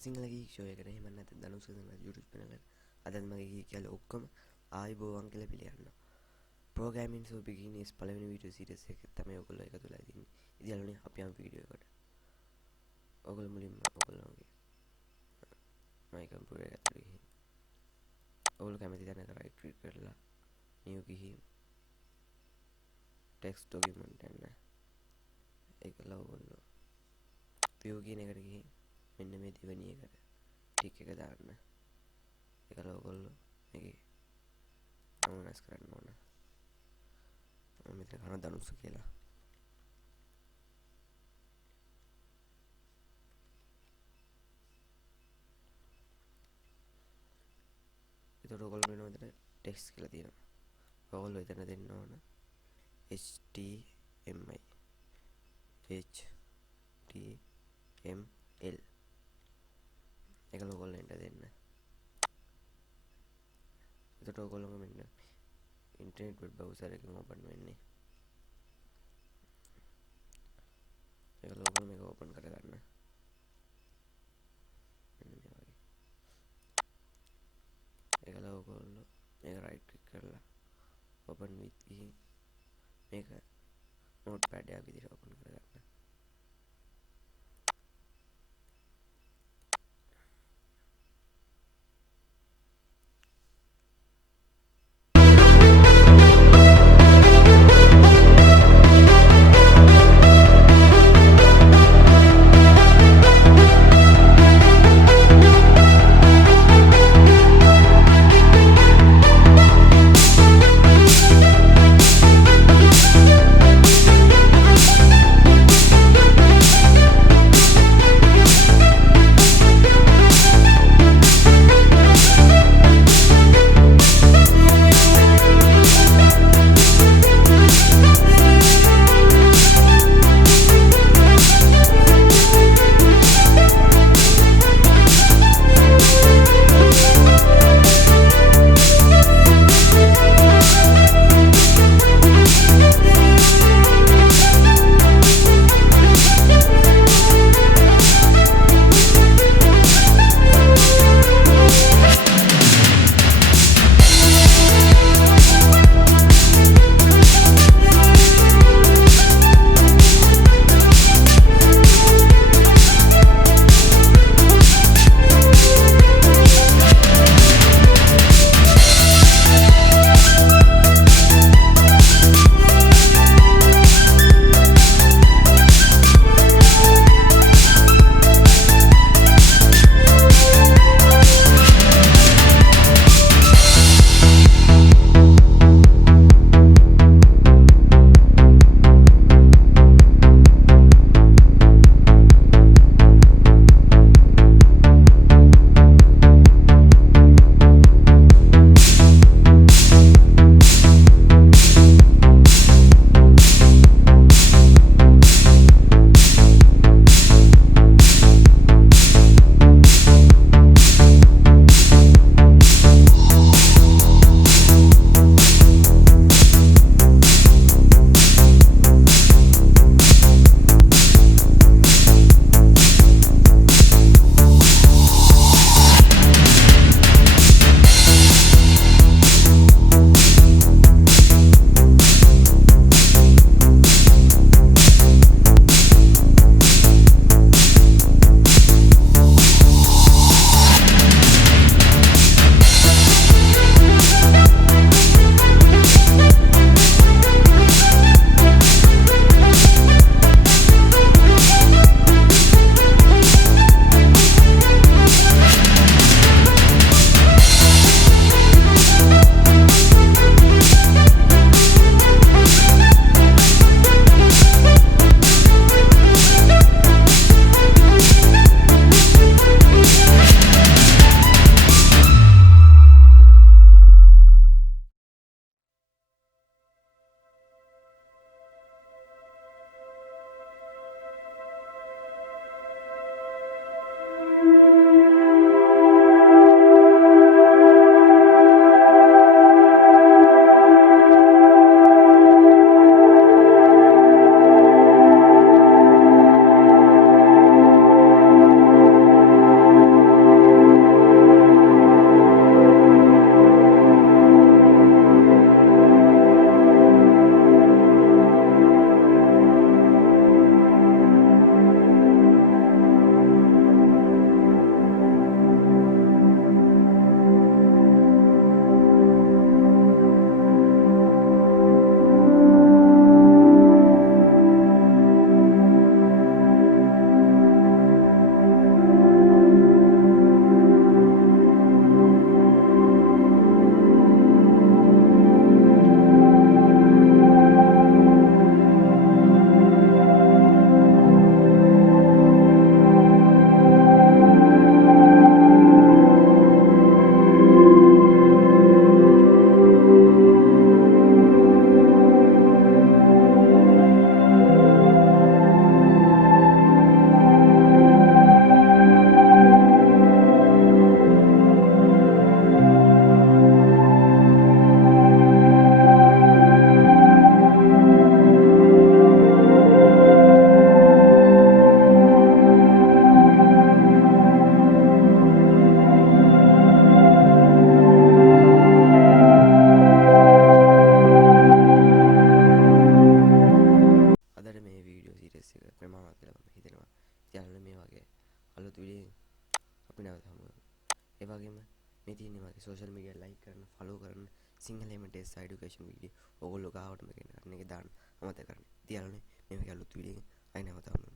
Sinhala ගීක් show එකට එහෙම නැත්නම් ධනුෂ් සඳන YouTube channel එක අදත් මගේ ගීක් කියලා ඔක්කොම ආයිබෝවන් කියලා පිළිගන්නවා. Programming for beginners පළවෙනි වීඩියෝ සීරීස් එක තමයි ඔයගොල්ලෝ එකතු වෙලා ඉන්නේ. ඉතින් යාළුවනේ අපි යමු වීඩියෝ එකට. ඔයගොල්ලෝ මුලින්ම ඔයගොල්ලෝගේ මයි කම්පියුටර් එකට ගිහින් ඔයගොල්ලෝ කැමති තැනක right click කරලා new ගිහින් text document යන්න. ඒකලා ඔයගොල්ලෝ view කියන එකට ගිහින් මෙන්න මේ දෙවෙනි එකට ටික් එක දාන්න. ඒකලා ඔයගොල්ලෝ මේකේ නමස් කරන්න ඕන. මෙතන කරන ධනුෂ් කියලා. ඒතකොට ඔයගොල්ලෝ වෙන මෙතන ටෙක්ස්ට් කියලා තියෙනවා. ඔයගොල්ලෝ එතන දෙන්න ඕන HTML ඒකලා ඔයගොල්ලෝ එන්න දෙන්න. ඒතකොට ඔයගොල්ලෝ මෙන්න ඉන්ටර්නෙට් වෙබ් බ්‍රවුසර් එකකින් ඕපන් වෙන්නේ. ඒකලා ඔයගොල්ලෝ මේක ඕපන් කරගන්න. මෙන්න මේ වගේ. ඒකලා ඔයගොල්ලෝ මේක right click කරලා open with ගිහින් මේක notepad එකක් විදිහට open කරගන්න. තියෙන්නේ මගේ සෝෂල් මීඩියා ලයික් කරන්න ෆලෝ කරන්න සිංහලෙම ටෙස්ට් එඩියුකේෂන් වීඩියෝ ඕගොල්ලෝ ගාවටම ගෙනන්න එක දාන්න අමතක කරන්න. ඉතින් යාළුවනේ මේ වගේ අලුත් වීඩියෝ එකකින් අය නැවතම